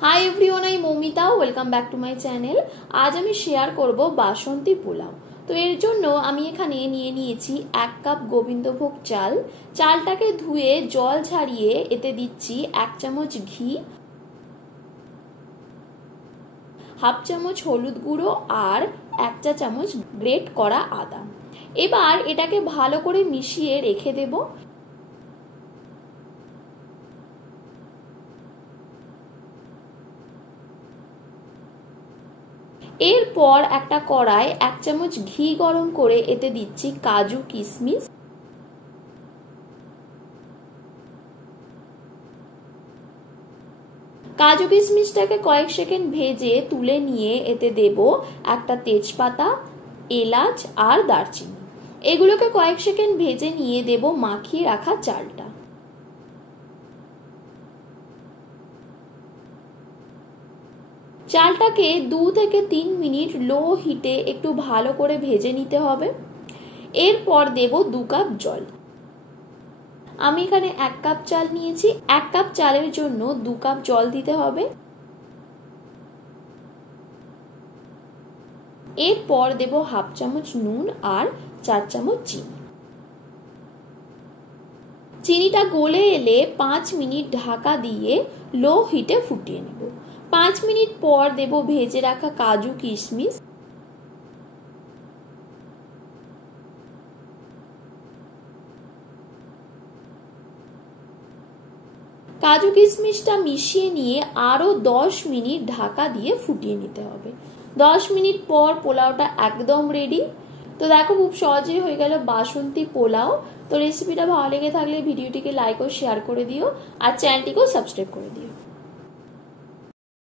Hi everyone, আমি Moumita. Welcome back to my channel. আজ আমি শেয়ার করব বাসন্তী পোলাও। তো এর জন্য আমি এখানে নিয়ে নিয়েছি 1 কাপ গোবিন্দভোগ চাল। চালটাকে ধুয়ে জল ঝরিয়ে এতে দিচ্ছি 1 চামচ ঘি, হাফ চামচ হলুদ গুঁড়ো আর 1 চা চামচ গ্রেট করা আদা। এবার এটাকে ভালো করে মিশিয়ে রেখে দেব। এরপর একটা কড়ায় 1 চামচ ঘি গরম করে এতে দিচ্ছি কাজু কিশমিশ, কাজু কিশমিশটাকে কয়েক সেকেন্ড ভেজে তুলে নিয়ে এতে দেব একটা তেজপাতা, এলাচ আর দারচিনি। এগুলোকে কয়েক সেকেন্ড ভেজে নিয়ে দেব মাখিয়ে রাখা চালটা। চালটাকে 2 থেকে 3 মিনিট লো হিটে একটু ভালো করে ভেজে নিতে হবে। এরপর দেব 2 কাপ জল। আমি এখানে 1 কাপ চাল নিয়েছি, 1 কাপ চালের জন্য 2 কাপ জল দিতে হবে। এরপর দেব হাফ চামচ নুন আর 4 চামচ চিনি। চিনিটা গলে এলে 5 মিনিট ঢাকা দিয়ে লো হিটে ফুটিয়ে নেব। 5 মিনিট পর দেব ভেজে রাখা কাজু কিশমিশ, কাজু কিশমিশটা মিশিয়ে নিয়ে আরো 10 মিনিট ঢাকা দিয়ে ফুটিয়ে নিতে হবে। 10 মিনিট পর পোলাওটা একদম রেডি। তো দেখো, খুব সহজেই হয়ে গেল বাসন্তী পোলাও। তো রেসিপিটা ভালো লেগে থাকলে ভিডিওটিকে লাইক ও শেয়ার করে দিও আর চ্যানেলটিকেও সাবস্ক্রাইব করে দিও।